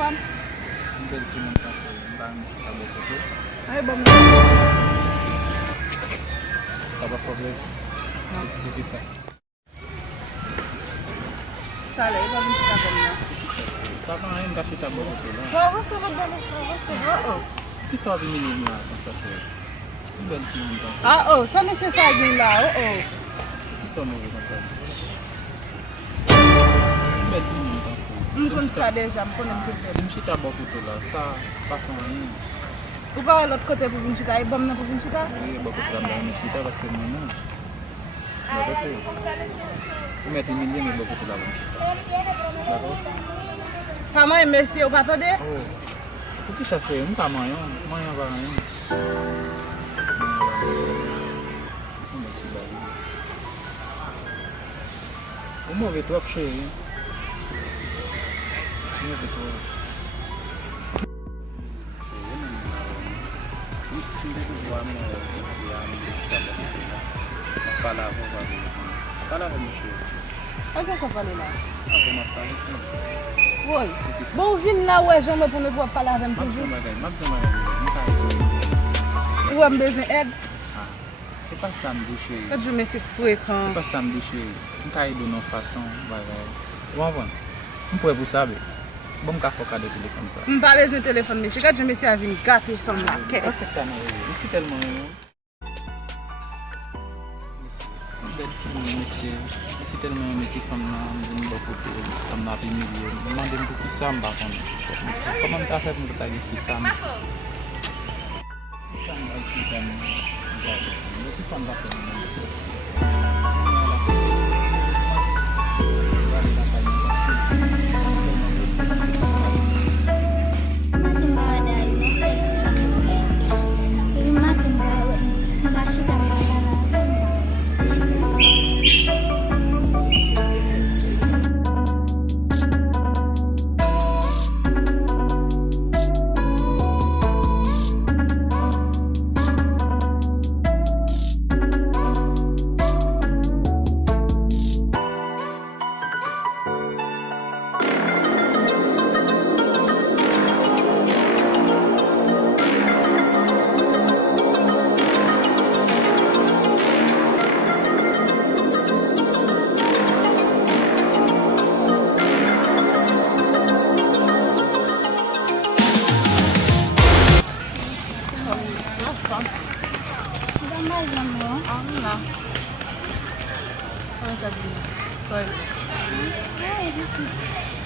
femme? Bel ti moun ka fè, mba mwen sa bo kote. Ay, bon. Sa ba problem? Di ki sa? Sale, iba mwen chita bon nan. Sa ba yon ka chita bo kote la? Sa va, sa va. Oh. Ki sa wabi mili mwa kon sa fè? Bel ti moun ka fè. Ah, oh, sa mè se sa gen la, oh. Ki sa mwen kon sa fè? Bel ti moun ka fè. Mwen kon sa deja, mwen konen mwen Si m chita bo kote la, sa pa fè yon. Ou pa wè l'ot kote pou vin chita, e bom nan pou vin chita? Yon bo kote la mba yon chita paske mwen nan. D'akot? Ou meti milye mwen bo kote la mwen chita. D'akot? Pa mwen yon mesye ou pa tode? Oh. Pou ki sa fè? Mwen ka manyon. Manyon va ranyon. Mwen mwen si bagi. Ou mwen ve trop chè yon. Mwen ve trop. Isi mwen vwa mwen isi a mwen de chita bo kote la. Pala avon va ve. Pala avon mwen chè. A gen sa pale la? Avon mwen pale chè. Woy, bon vin la wè jan mè pou mè pou ap pale avèm toujou. Mwen ka yon. Ou am bezen ed? E pa sa m douche. Kèd jou mè se fwekan. E pa sa m douche. Mwen ka yon nou fason. Wan. Mwen pou e pou sabe. Bon m ka foka de telefon sa. Mwen pa bezen telefon mè se. Kèd jou mè se avin gâte son la kè. Mwen sa m yon. Mwen si telman yon. Mwen bel ti moun mwen se. Mwen si telman yon meti fam nan. Mwen yon bokote. Fam nan api milye. Mwen mande m pou ki sa m bakon. Koman ta fèt mwen ta yon ki sa m. Mwen yon ki fam. Mwen ki fam bakon.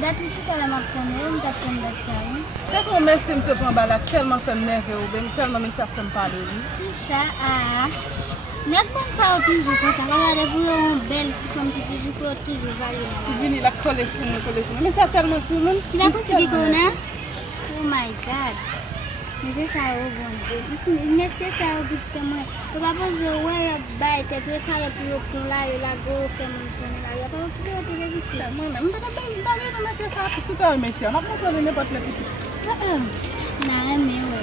Dat mi chita la map konen, mwen tap kon dat sa yon. Kèk ou mè se mse pran balak telman fèm nerve ou ben, telman mè sa fèm pale ou. Ki sa, net bon sa ou toujou kon sa. Kaya de pou yon bel ti fèm ki toujou vali. Ki vini la kole sou mè. Mè sa telman sou mè. Ki la pou ti ki konen? Oh my God. Mè se sa ou bon de. Mè se sa ou biti te mwen. Yo pa pos yo wè yon bay tet, yo kare pou yo kon la, yo la go fèm yon konen la. Yo pa pou yo te deviti. Mwen mè ta ben yon mèsye sa. Sou ta yon mèsye. Mè pou yon nè pot le piti. Nan reme wè.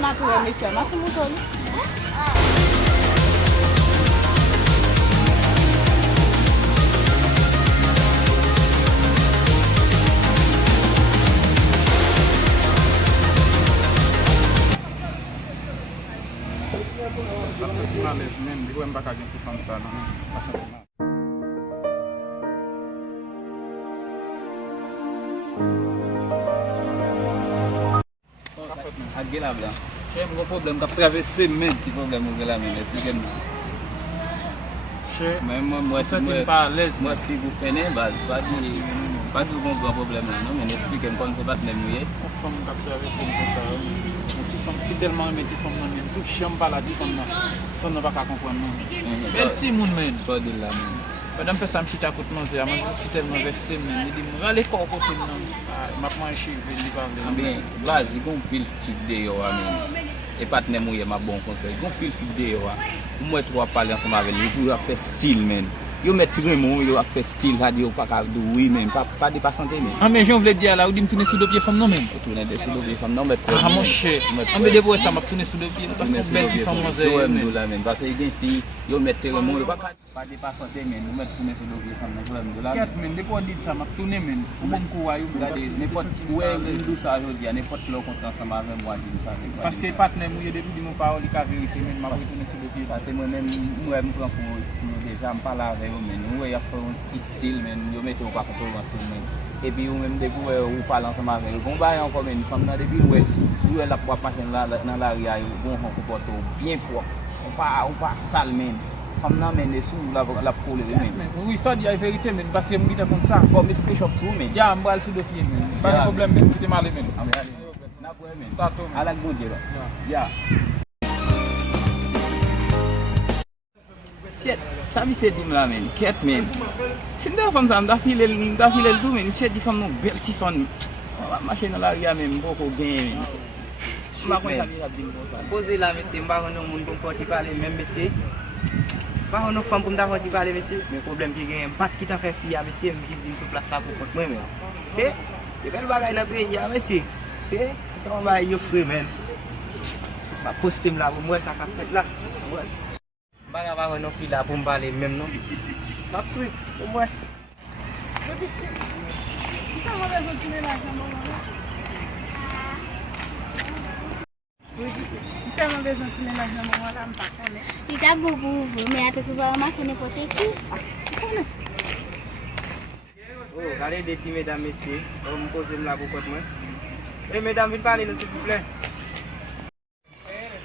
Mè pou yon mèsye. Mè pou mouton. Pasanti malez men, di wè m baka gen ti fam sa nan. Pasanti malez. Ak gen la blan. Che m kon problem kap travese men ki problem m gen la men. Espliken m. Che, Mwen senti m pa alez. mwen pi pou fene baz. Pas pou kon gwa problem la non, men espliken kon se bat men mouye. Mwen fam kap travese m kon sa yon. Ti fam si telman men ti fam nan men. Tout chanm pala ti fam nan. Ti fam nan baka kompran nan. Bel ti moun men. So de la men. Padam fe sam chita kout man ze, man si telman vekse men. Ni di moun, ale kwa kote nan. Mapman chive, li pa vle. Ambe, baz, yon pil fit de yo a men. E patne mouye ma bon konsey. Yon pil fit de yo a. Mwen tou a pale ansama vel, yon tou a fe stil men. Yon met remon, yon a fe stil, hadi yon pa ka doui men. Pa de pa sante men. Ame jen vle di ala, ou di m toune sou do pye fam nan men. O toune de sou do bi fam nan met. Mon chè, ame devo e sa map toune sou do pye. Pas kon bel ti fam man ze. Yo em do la men. Bas e gen fi. Yo met teremon, yo pa depasante men, yo met toune se doke fam nan jwem do la. Ket men, depo dit sa mak toune men, ou bon kouwa yo. Gade, nepot wè mdou sa jodi, a nepot lò kontan sa ma vèm wadi sa vek. Paske patne mouye depi di nou pa ou li ka verite men, ma pou toune se doke. Pase mwen men, mwen mpran pou deja mpala ave yo men, mwen ya fè yon ti stil men, yo mette ou pa kontormasyon men. E pi yo men depi ou palan sa ma ave yo. Gon bayan kon men, fam nan depi ou la pou apachen nan la ria yo, gon kon kompoto bien prop. Ou pa sal men. Fam nan men de sou la pou leve men. Oui, sa di ay verite men, paske mou gita kon sa. Fom de fresh up sou men. Ja, mbral si doke men. Pas de problem men, kite male men. Ame ale. Na pou men. Tato men. Alak bon diye ba. Ya. Siet, sa mi se dim la men, ket men. Sin da fam sa, mda filel do men, siet di fam nou bel ti fan. Mache nan la ria men, mboko gen men. Mba kon sa mi rap dim kon sa. Pose la mese, mba konon moun pou foti pale men mese. Mba konon fam pou mda foti pale mese. Men problem ki gen, pat ki ta fe fia mese, mbi din sou plas la pou kont mwen men. Se, de bel bagay na pe ya mese. Se, ton bagay yo fre men. Mba poste m la pou mwen sa ka fet la. Mba konon fi la pou mbale men non. Mba pswif pou mwen. Tellement besoin de ménage dans mon là, me pas connaître. Si t'as beaucoup, mais attends, tu vas ramasser n'importe qui. Oh, regardez des petits mesdames messieurs. On me pose là pour côté moi. Eh mesdames, venez parler nous s'il vous plaît.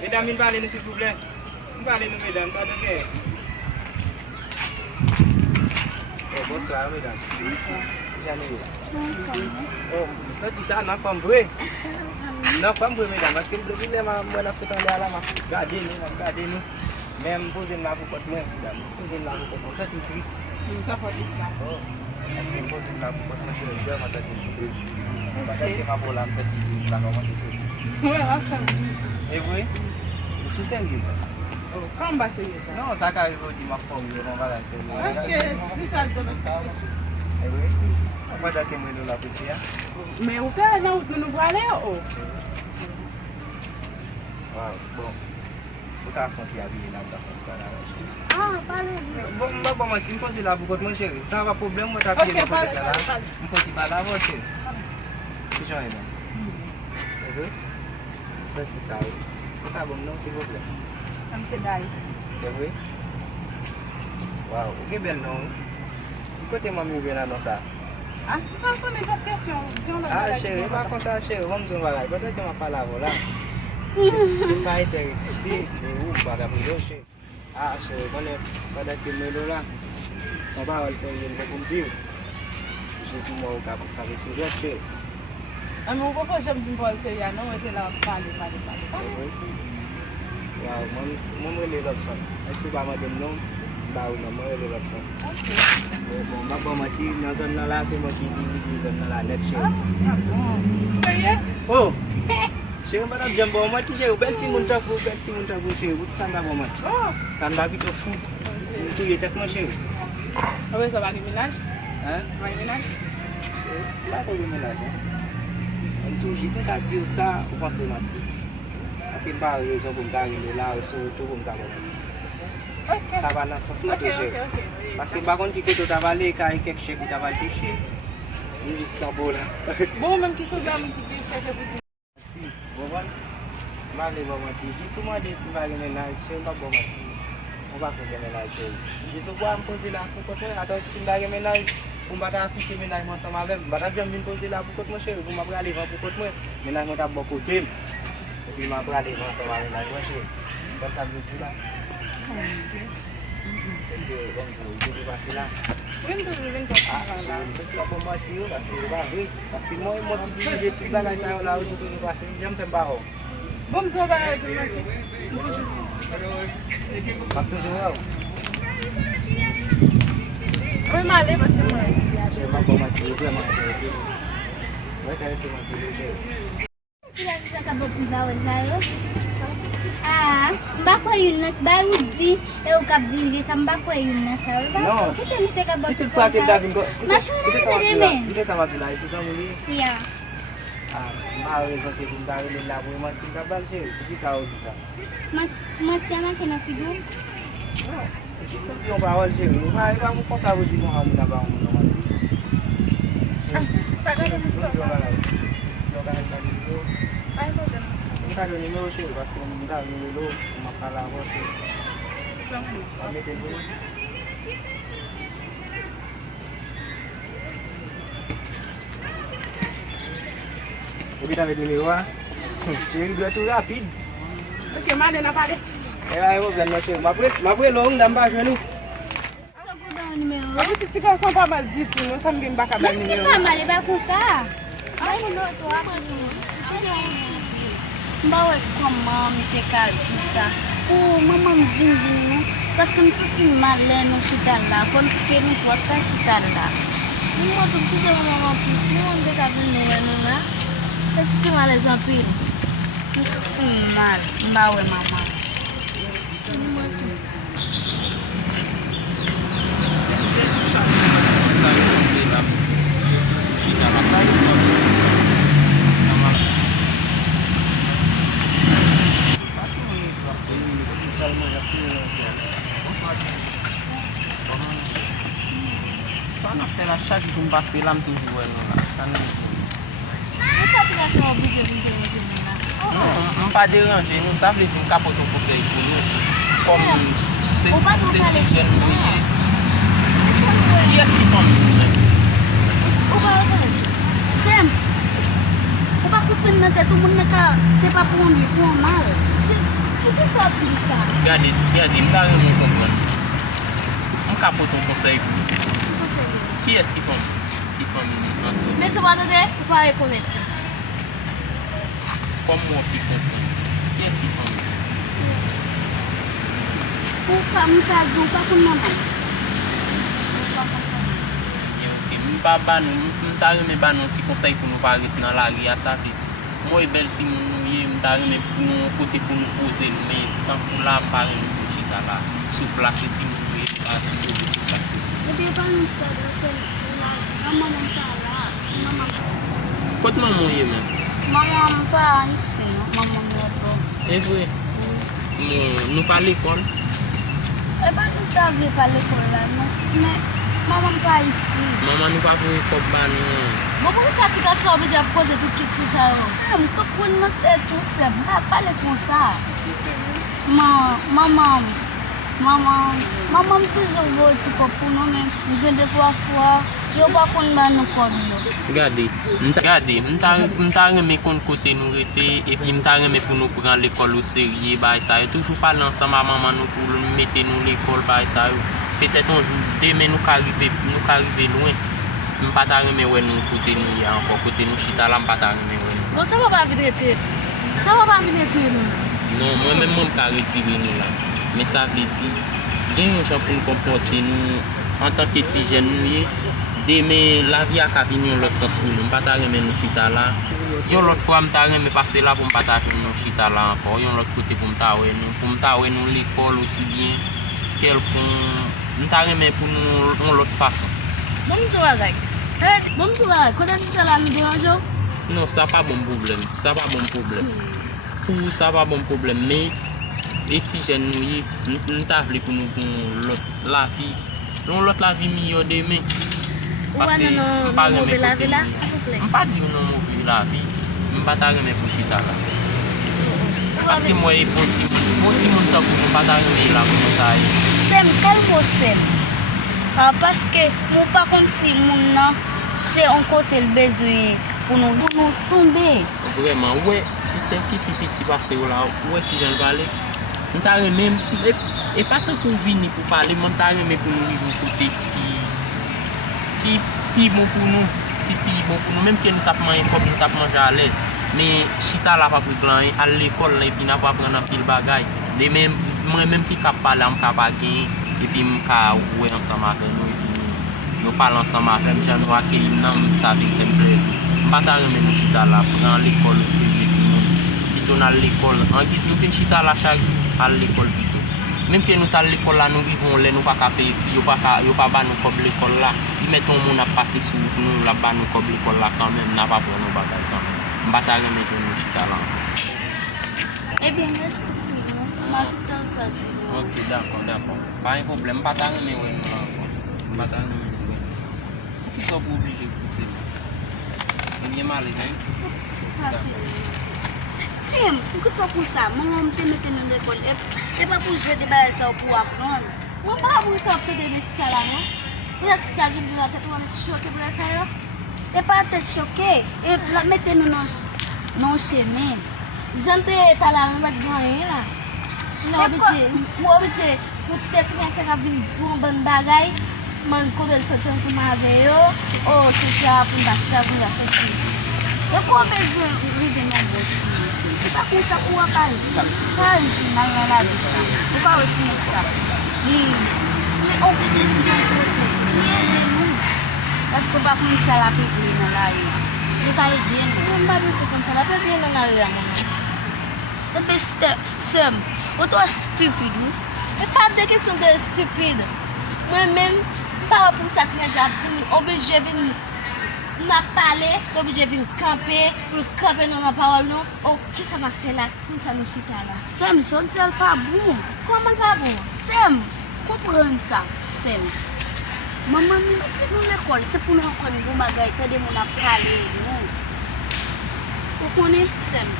Mesdames, venez parler nous s'il vous plaît. Venez parler nous mesdames, ça de fait. Oh, bonsoir mesdames. Oh, ça dit ça, n'a pas vrai. Non, femme vrai mesdames, parce que le problème moi n'a fait en là, regardez nous. Même poser là pour côté moi, mesdames. Poser là pour côté. Ça c'est triste. Ça faut dire ça. Oh. Parce que poser là pour côté moi, je vais ça c'est triste. Parce que ma bola me sorti triste là comment c'est sorti. Ouais, après. Et oui. Je suis sérieux. Oh, quand va se dire ça? Non, ça qu'arrive au ma forme, on va là c'est. OK, c'est ça le domaine. Eh oui. On va d'aller me la pousser. Mais au cas là où nous voulons aller, oh. Bon. Vous t'as affronté à vie là, vous pas là. Ah, parlez. Bon, moi, tu me poses là pour votre mon chéri. Ça va problème, moi, t'as OK, pris parlez. là. Je me pose pas là, votre chéri. C'est genre, là. Eh oui. Ça, c'est ça. Vous t'as bon nom, s'il vous plaît. Comme c'est d'ailleurs. Eh oui. Waouh, quel bel nom. Côté moi, je viens dans ça. Ah, tu vas poser d'autres questions. Ah, chéri, pas comme ça, chéri. On me dit, voilà. Peut-être que je parle là, voilà. C'est pas intéressé, mais où va d'abord, chéri. Ah, chéri, peut-être que je là. Sans parole, c'est une pour me dire. Je suis moi au cap pour travailler sur l'autre, chéri. Ah, mais pourquoi j'aime dire Paul Seiya, non, on était là, parler. Waaw, moom nga lay lobson. Ak suba ma dem noonu, baaw na ma lay lobson. OK. Bon, ma ba ma ci na zone na la c'est moi qui dis zone na la net show. Ah bon. Sérieux? Oh. Chéri madame Jambo ma ci chéri bel ci mun tafu chéri, bu sanda bo ma ci. Oh. Sanda bi to fou. Tu y tek ma chéri. Ah ouais, ça va du ménage? Hein? Va du ménage? Pas ko yeme la. On tout juste ka dire ça ou penser mati. Parce que pas raison pour me garder là surtout pour me garder mati. OK. Ça va dans ce sens là chéri. OK. Parce que par contre, tu peux t'avaler quand il y a quelque chose qui t'a touché. Il est juste en beau là. Bon, même qui sont là, qui disent chef et petit. Si, vous voyez, je vais aller voir mon petit. Je suis moi des si va le ménage, je vais pas voir mon petit. On va faire le ménage. Je suis pas me poser là pour côté. Attends, si je vais le ménage, on va afficher le ménage ensemble avec. Je vais bien me poser là pour côté mon chéri. Vous m'avez aller voir pour côté moi. Ménage moi t'as beaucoup de. Et puis m'a aller voir ensemble avec ménage mon chéri. Comme ça me dit là. Parce que comme tu veux passer là. Oui, je viens de Ah, je vais pour moi parce que va oui parce que moi qui dirige tout là ça là où tout passer j'aime faire pas bon, je vais aller tout le monde. pas toujours Oui, mais allez parce que moi. je vais pas pour moi vraiment intéressé ouais intéressé moi dirige Kila sasa kabopumba wezayo. Ah, mbako Yunus ba uji e ukap dirige sa mbako Yunus sa. Non. Kita mse ka si tu fais que David Mashuna na demen. il ça va là il ça mourir Yeah. ah ma raison que vous avez là pour moi c'est pas mal c'est ça dit ça Matiama kena figu. Qui sont en parole chérie. Nous pas comme ça vous dit qu'on a mon là-bas on romantique. Pas grave, on sort. On t'a donné numéro chérie parce que on t'a donné l'eau, on m'a parlé avant que on mettait l'eau. Et puis t'avais le numéro, chérie doit tout rapide. Ok, madame n'a pas de. Eh bien, vous venez chez moi. Après, l'homme n'a pas joué nous. Ah, petit garçon pas mal dit tout, nous sommes pas capable de C'est pas mal, il va comme ça. Bah ouais, comment me ka dit ça? Pour maman me vient parce que me senti mal no chita là, faut que nous toi ta chita là. Moi tout ce que maman plus, on te ka venir là. Je suis mal les empires. Je suis mal. Bah ouais maman. Ça n'a fait là chaque jour passer là toujours là. Ça Ça tu vas faire obligé de déranger là. non, pas déranger, nous ça veut dire capote ton conseil pour nous. Comme c'est jeune qui est-ce qui Sam, on va couper notre tête, tout le monde c'est pas pour un bien, pour un mal. Pourquoi ça dit ça? Regardez, m'ta remen comprendre. On capote ton conseil pour nous. Qui est-ce qui font? Mais c'est pas de on va reconnaître. Comme moi qui comprend. Qui est-ce qui font? Pourquoi me faire du pas pour maman? M'pa ba nous, m'ta remen ba nous petit conseil pour nous pas arrêter dans la rue à ça fait. Moi et belle ti nous m'ta remen pour nous côté pour nous poser mais tant pour la parler nous chita là sur place ti nous assis sur place. Et bien pas nous faire la maman pas là. Maman. Côté maman y même. Maman pas ici, maman n'est C'est vrai. Nous pas à l'école. pas. Et pas tout à fait pas l'école là, non. Mais maman pas ici. Maman nous pas faire comme ba nous. Bon, pour ça, tu as obligé de poser tout qui tout ça. Ça, je peux prendre ma tête tout ça. Pas parler comme ça. Maman toujours veut petit peu pour nous même. Nous deux fois, yo pas qu'on va nous connaître. Regardez, m'ta remen kon côté nous rete et puis m'ta remen pour nous prendre l'école au sérieux ba ça toujours parler ensemble maman nous pour nous mettre nous l'école ba ça peut-être un jour demain nous arriver loin. M'pa ta remen ouais nous côté nous y a encore côté nous chita là m'pa ta remen ouais. Bon, ça va pas venir retirer. Ça va pas venir retirer nous. Non, moi même m'pa retirer nous là. Mais ça veut dire gagne gens pour nous comporter nous en tant que petit jeune nous demain la vie a venir l'autre sens pour nous pas ta remen nous chita là yon l'autre fois m'ta remen passer là pour me partager nous chita là encore yon l'autre côté pour m'ta ouais nous l'école aussi bien m'ta remen pour nous l'autre façon. Bon tu va gars. Bon tu va quand tu là nous dérange. Non, ça pas bon problème. Pour ça pas bon problème mais les petits jeunes nous t'a voulu pour nous l'autre la vie. L'autre la vie meilleure demain. Parce que on pas remettre la vie là, s'il vous plaît. On pas dire non mauvais la vie. On pas ta remettre pour chita là. Parce que moi bon petit monde temps pour pas ta remettre là pour taille. C'est calme c'est. Parce que nous pas contre si mon c'est un côté le besoin pour nous tomber. Vraiment ouais, si c'est petit passer là, ouais qui j'en parler. On t'a remettre et pas tant pour venir pour parler, on t'a remettre pour nous vivre côté qui bon pour nous même que nous tapons comme nous tapons manger à l'aise mais chita là pas pour plan à l'école et puis n'a pas prendre un pile bagaille de même moi même qui cap parler am capable et puis m'ka ouais ensemble avec nous et puis nous parlons ensemble avec nous accueillir nous ça fait plaisir pas ta remettre nous chita là prendre l'école aussi petit monde qui tourne à l'école en guise nous fin chita là chaque jour à l'école plutôt même que nous à l'école là nous vivons là nous pas payer yo pas ba nous comme l'école là ils mettent on monde à passer sur nous là bas nous comme l'école là quand même n'a pas pour nous bagaille quand même m'pa ta remettre nous chita là. Eh bien merci pour nous. Merci pour ça. Ok, d'accord. Pas un problème, pas tant mais ouais. Pas tant mais. Qui sont pour obliger de pousser? On vient mal, hein? Sim, pou ki sa pou sa? Mwen te mette nou l'ekol. E pa pou jwe de baye sa ou pou apron. Mwen pa pou sa opte de si sa la, non? Pou la si sa jom di la tete wane choke pou la sa yo. E pa tete choke. E la mette nou non cheme. Jante talan bat ganye la. Mwen obje pou tete mwen te ka vin djou ban bagay. Man kode sote ansama ave yo. O se sa pou basta pou la se si. E kwa bezwen rive mwen bote. E pa kon sa pou apaji. Apaji nan yon la bisa. E pa weti yon sa. Li opi de yon kote. Li ede nou. Pasko pa kon sa la pe gwe nan la yon. Li ka ede nou. Yon ba bote kon sa la pe gwe nan la yon. E pe sem. O to a stupid ou. E pa de kesyon de stupid. Mwen men, pa wapou sa tine grab vin. Obje vin na pale, obje vin kampe, pou kampe nan la parol nou. O, ki sa ma fe la, ki sa nou chita la? Sem, son tel pa bon. Koman pa bon? Sem, kompren sa, Sem. Maman nou mette nou l'ekol, se pou nou kon bon bagay, te de moun ap pale nou. Ou konen, Sem.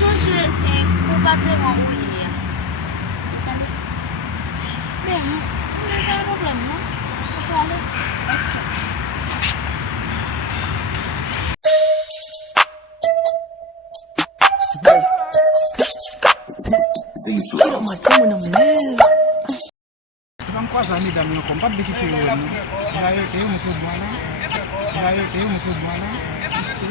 Chonje pou batre moun ouye ya. Tande? Ben, mwen pa problem, non? Ou pale? Ok. Vamos quase a mida minha compadre de que tem o ano. Já eu tenho um pouco de mana. Isso.